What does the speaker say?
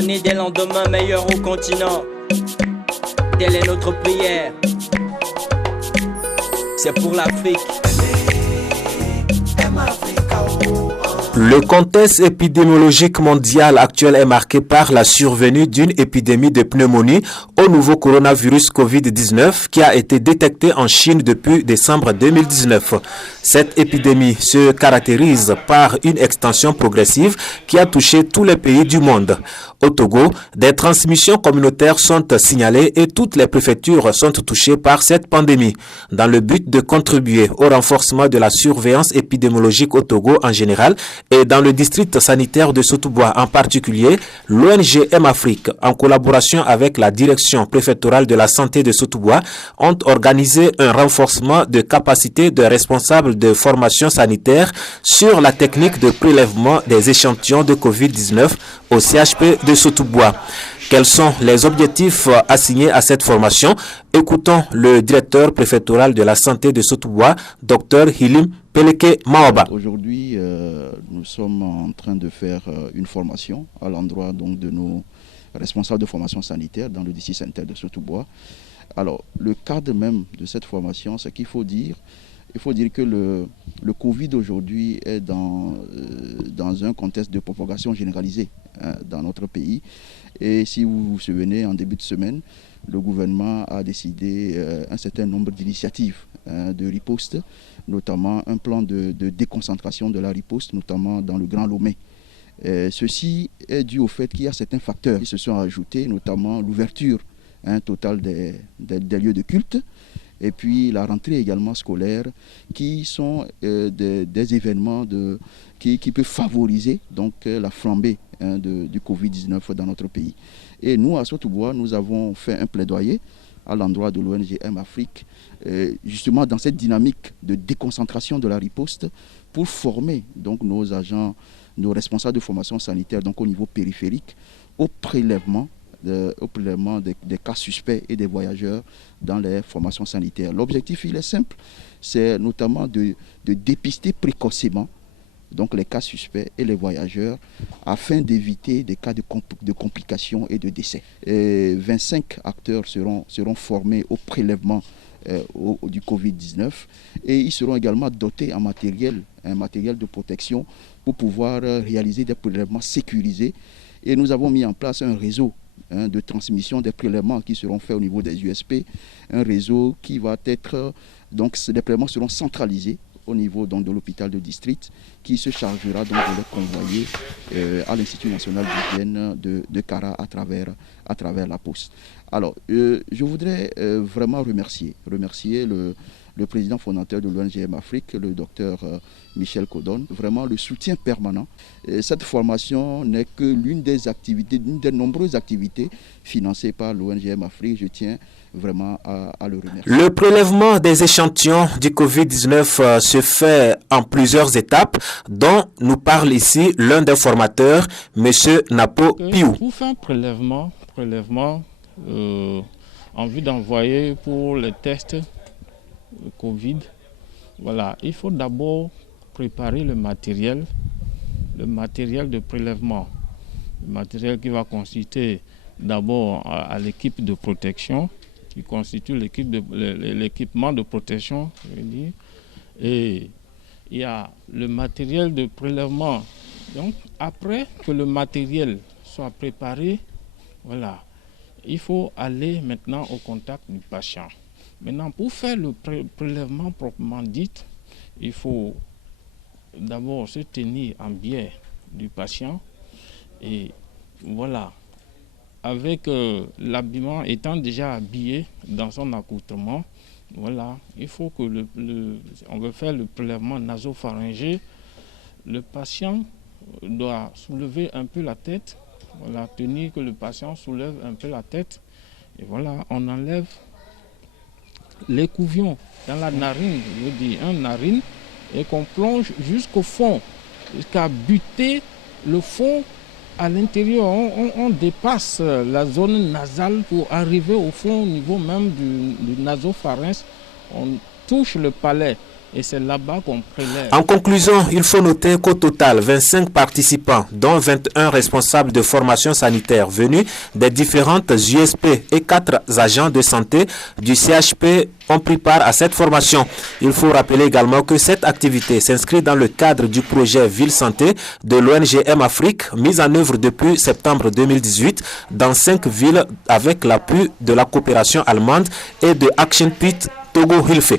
Compagnie des lendemains meilleurs au continent. Telle est notre prière. C'est pour l'Afrique. Le contexte épidémiologique mondial actuel est marqué par la survenue d'une épidémie de pneumonie au nouveau coronavirus Covid-19 qui a été détecté en Chine depuis décembre 2019. Cette épidémie se caractérise par une extension progressive qui a touché tous les pays du monde. Au Togo, des transmissions communautaires sont signalées et toutes les préfectures sont touchées par cette pandémie. Dans le but de contribuer au renforcement de la surveillance épidémiologique au Togo en général et dans le district sanitaire de Sotouboua en particulier, l'ONG M-Afrique, en collaboration avec la direction préfectorale de la santé de Sotouboua, ont organisé un renforcement de capacité de responsables de formation sanitaire sur la technique de prélèvement des échantillons de Covid-19 au CHP de Sotouboua. Quels sont les objectifs assignés à cette formation? Écoutons le directeur préfectoral de la santé de Sotouboua, Dr Hilim Peleke Maoba. Aujourd'hui, nous sommes en train de faire une formation à l'endroit donc de nos responsables de formation sanitaire dans le district sanitaire de Sotouboua. Alors, le cadre même de cette formation, c'est qu'il faut dire, que le Covid aujourd'hui est dans un contexte de propagation généralisée dans notre pays. Et si vous vous souvenez, en début de semaine, le gouvernement a décidé un certain nombre d'initiatives de riposte, notamment un plan de déconcentration de la riposte, notamment dans le Grand Lomé. Ceci est dû au fait qu'il y a certains facteurs qui se sont ajoutés, notamment l'ouverture totale des lieux de culte, et puis la rentrée également scolaire, qui sont des événements qui peuvent favoriser donc, la flambée du Covid-19 dans notre pays. Et nous, à Sotouboua, nous avons fait un plaidoyer à l'endroit de l'ONG M-Afrique, justement dans cette dynamique de déconcentration de la riposte, pour former donc, nos agents, nos responsables de formation sanitaire donc, au niveau périphérique, au prélèvement des cas suspects et des voyageurs dans les formations sanitaires. L'objectif, il est simple, c'est notamment de dépister précocement donc les cas suspects et les voyageurs afin d'éviter des cas de complications et de décès. 25 acteurs seront formés au prélèvement du Covid-19 et ils seront également dotés en matériel de protection pour pouvoir réaliser des prélèvements sécurisés. Et nous avons mis en place un réseau de transmission des prélèvements qui seront faits au niveau des USP, un réseau qui va être, donc les prélèvements seront centralisés au niveau donc, de l'hôpital de district qui se chargera donc de les convoyer à l'Institut national d'hygiène de Kara à travers la poste. Alors, je voudrais vraiment remercier le président fondateur de l'ONG M-Afrique, le docteur Michel Kodon, vraiment le soutien permanent. Et cette formation n'est que l'une des nombreuses activités financées par l'ONG M-Afrique. Je tiens vraiment à le remercier. Le prélèvement des échantillons du Covid-19 se fait en plusieurs étapes, dont nous parle ici l'un des formateurs, M. Napo Piou. Pour faire un prélèvement en vue d'envoyer pour les tests Covid, voilà, il faut d'abord préparer le matériel de prélèvement. Le matériel qui va consister d'abord à l'équipe de protection, qui constitue l'équipement de protection, je veux dire, et il y a le matériel de prélèvement. Donc, après que le matériel soit préparé, voilà, il faut aller maintenant au contact du patient. Maintenant, pour faire le prélèvement proprement dit, il faut d'abord se tenir en biais du patient et voilà, avec l'habillement étant déjà habillé dans son accoutrement, voilà, il faut que on veut faire le prélèvement nasopharyngé. Le patient doit soulever un peu la tête, voilà, tenir que le patient soulève un peu la tête et voilà, on enlève l'écouvillon dans la narine, je veux dire, une narine, et qu'on plonge jusqu'au fond, jusqu'à buter le fond à l'intérieur. On dépasse la zone nasale pour arriver au fond, au niveau même du nasopharynx. On touche le palais. Et c'est là-bas qu'on prélève. En conclusion, il faut noter qu'au total, 25 participants, dont 21 responsables de formation sanitaire venus des différentes USP et 4 agents de santé du CHP ont pris part à cette formation. Il faut rappeler également que cette activité s'inscrit dans le cadre du projet Ville Santé de l'ONG M-Afrique, mis en œuvre depuis septembre 2018 dans 5 villes avec l'appui de la coopération allemande et de Action Pit Togo Hilfe.